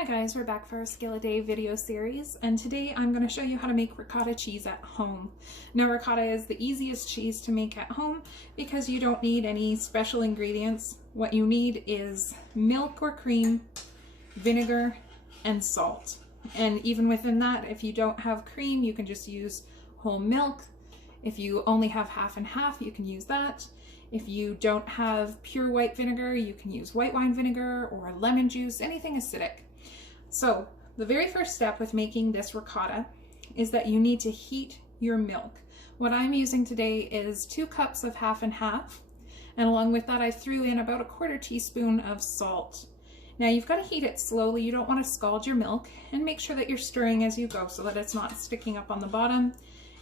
Hi guys, we're back for our Skill a Day video series, and today I'm going to show you how to make ricotta cheese at home. Now, ricotta is the easiest cheese to make at home because you don't need any special ingredients. What you need is milk or cream, vinegar, and salt. And even within that, if you don't have cream, you can just use whole milk. If you only have half and half, you can use that. If you don't have pure white vinegar, you can use white wine vinegar or lemon juice, anything acidic. So the very first step with making this ricotta is that you need to heat your milk. What I'm using today is 2 cups of half and half, and along with that I threw in about 1/4 teaspoon of salt. Now you've got to heat it slowly. You don't want to scald your milk, and make sure that you're stirring as you go so that it's not sticking up on the bottom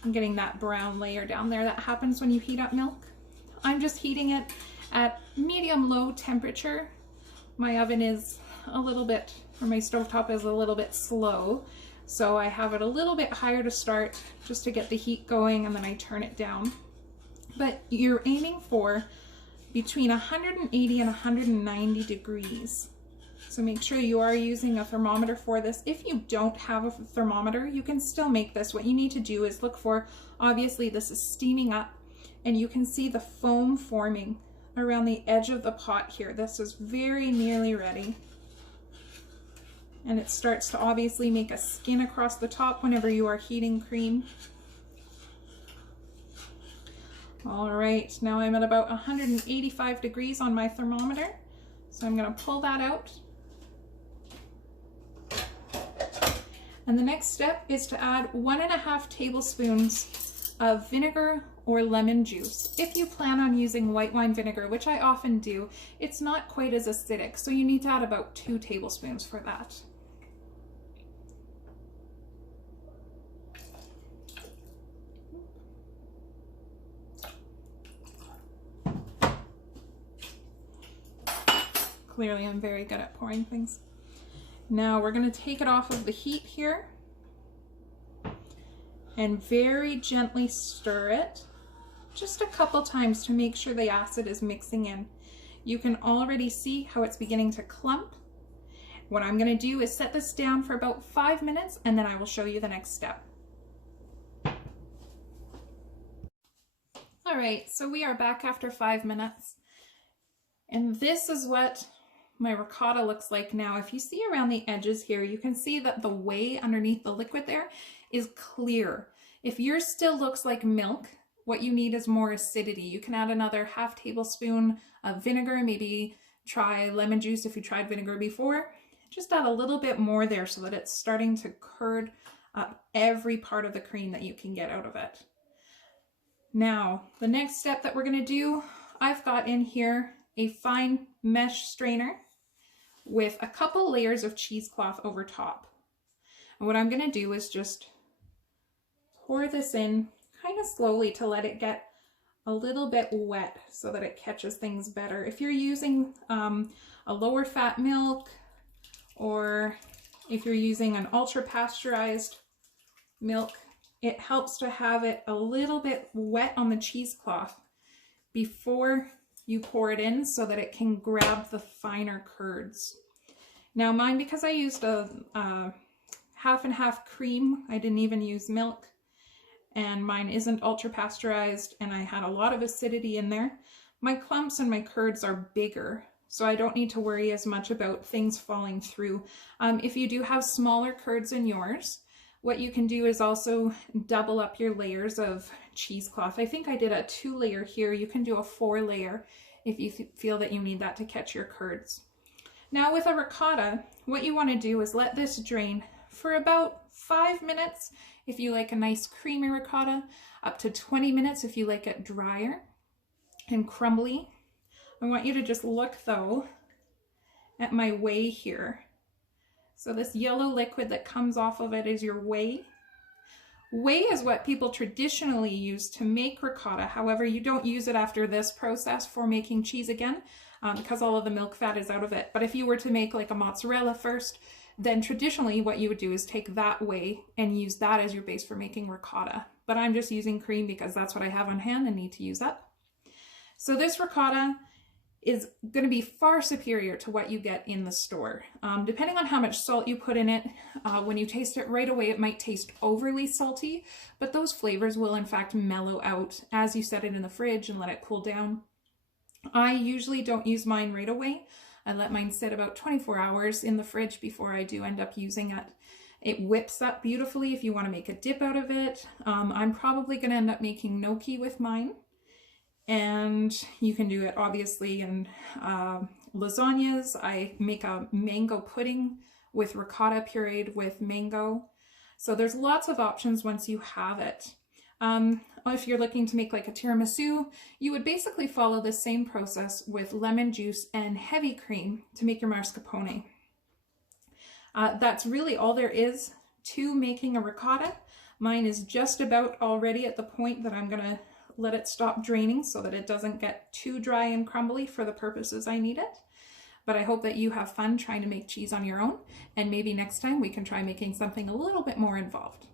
and getting that brown layer down there that happens when you heat up milk. I'm just heating it at medium-low temperature. My oven is a little bit, or my stovetop is a little bit slow, so I have it a little bit higher to start just to get the heat going, and then I turn it down. But you're aiming for between 180 and 190 degrees. So make sure you are using a thermometer for this. If you don't have a thermometer, you can still make this. What you need to do is look for, obviously this is steaming up, and you can see the foam forming around the edge of the pot here. This is very nearly ready. And it starts to obviously make a skin across the top whenever you are heating cream. All right, now I'm at about 185 degrees on my thermometer. So I'm gonna pull that out. And the next step is to add 1.5 tablespoons of vinegar or lemon juice. If you plan on using white wine vinegar, which I often do, it's not quite as acidic, so you need to add about 2 tablespoons for that. Clearly, I'm very good at pouring things. Now we're going to take it off of the heat here and very gently stir it just a couple times to make sure the acid is mixing in. You can already see how it's beginning to clump. What I'm going to do is set this down for about 5 minutes, and then I will show you the next step. All right, so we are back after 5 minutes, and this is what my ricotta looks like now. If you see around the edges here, you can see that the whey underneath the liquid there is clear. If yours still looks like milk, what you need is more acidity. You can add another 1/2 tablespoon of vinegar, maybe try lemon juice if you tried vinegar before. Just add a little bit more there so that it's starting to curd up every part of the cream that you can get out of it. Now, the next step that we're gonna do, I've got in here a fine mesh strainer with a couple layers of cheesecloth over top. And what I'm gonna do is just pour this in kind of slowly to let it get a little bit wet so that it catches things better. If you're using a lower fat milk, or if you're using an ultra pasteurized milk, it helps to have it a little bit wet on the cheesecloth before you pour it in so that it can grab the finer curds. Now mine, because I used a half and half cream, I didn't even use milk, and mine isn't ultra pasteurized, and I had a lot of acidity in there. My clumps and my curds are bigger, so I don't need to worry as much about things falling through. If you do have smaller curds in yours, what you can do is also double up your layers of cheesecloth. I think I did a 2-layer here. You can do a 4-layer if you feel that you need that to catch your curds. Now with a ricotta, what you want to do is let this drain for about 5 minutes if you like a nice creamy ricotta, up to 20 minutes if you like it drier and crumbly. I want you to just look though at my whey here. So this yellow liquid that comes off of it is your whey. Whey is what people traditionally use to make ricotta. However, you don't use it after this process for making cheese again because all of the milk fat is out of it. But if you were to make like a mozzarella first, then traditionally what you would do is take that whey and use that as your base for making ricotta. But I'm just using cream because that's what I have on hand and need to use up. So this ricotta is going to be far superior to what you get in the store. Depending on how much salt you put in it, when you taste it right away, it might taste overly salty, but those flavors will in fact mellow out as you set it in the fridge and let it cool down. I usually don't use mine right away. I let mine sit about 24 hours in the fridge before I do end up using it. It whips up beautifully if you want to make a dip out of it. I'm probably going to end up making gnocchi with mine. And you can do it obviously in lasagnas. I make a mango pudding with ricotta pureed with mango. So there's lots of options once you have it. If you're looking to make like a tiramisu, you would basically follow the same process with lemon juice and heavy cream to make your mascarpone. That's really all there is to making a ricotta. Mine is just about already at the point that I'm gonna let it stop draining so that it doesn't get too dry and crumbly for the purposes I need it. But I hope that you have fun trying to make cheese on your own, and maybe next time we can try making something a little bit more involved.